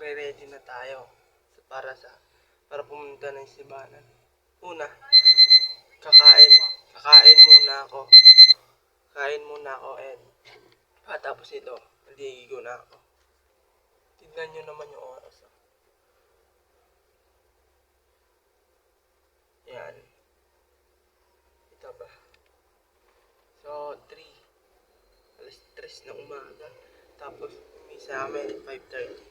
magre-ready na tayo para pumunta ng simbahan. Una, kakain. Kakain muna ako. Kain muna ako and tapos ito, naliligo na ako. Tignan nyo naman yung oras. Yan. Ito ba? So, 3. Alas 3 ng umaga. Tapos, misa amin, 5:30.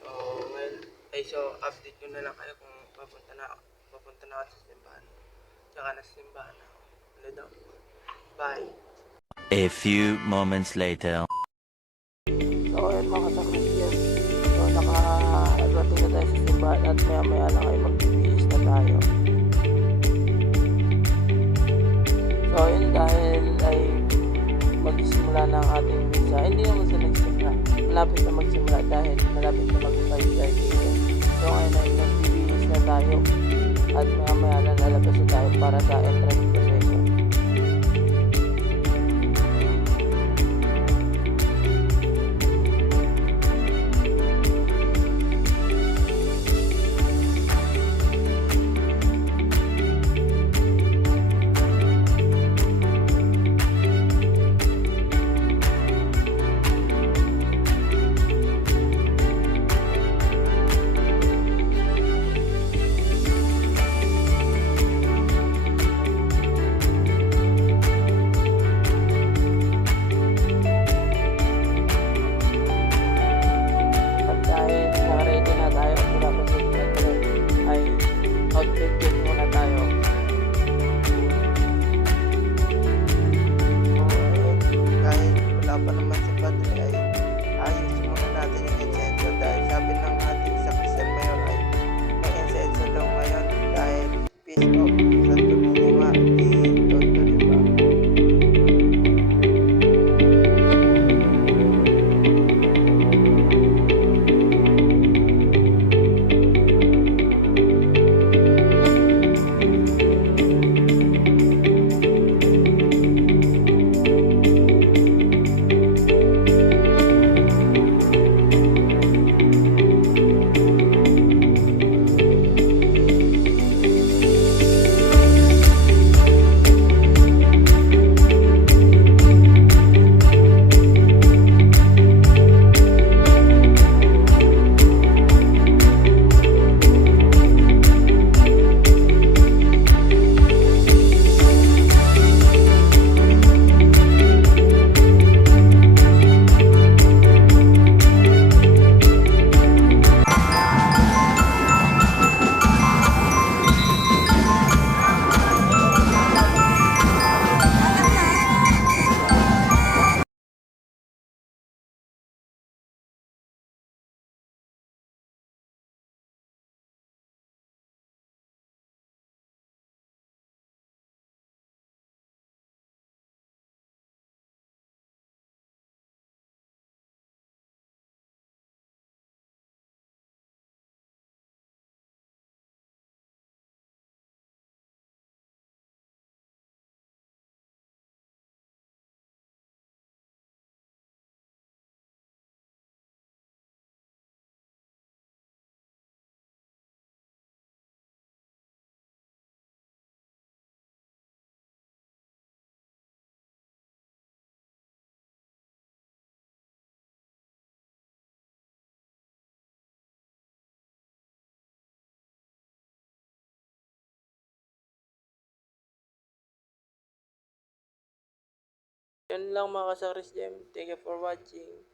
So, ngayon, update ko na lang kayo kung papunta na ako sa simbahan. Tsaka nasa simbahan ako. Ano daw? Bye. A few moments later. So ayun mga kasakrisyan, so nakarating na tayo sa simbahan at maya maya lang ay magbibihis na tayo. So ayun, dahil ay magsimula na ang ating misa, hindi naman sa nagsimula, malapit na magsimula dahil malapit na mag-5:30. So ngayon ay magbibihis na tayo at maya maya lang lalabas na tayo para sa entrance procession. Yun lang mga kasakrisyan. Thank you for watching.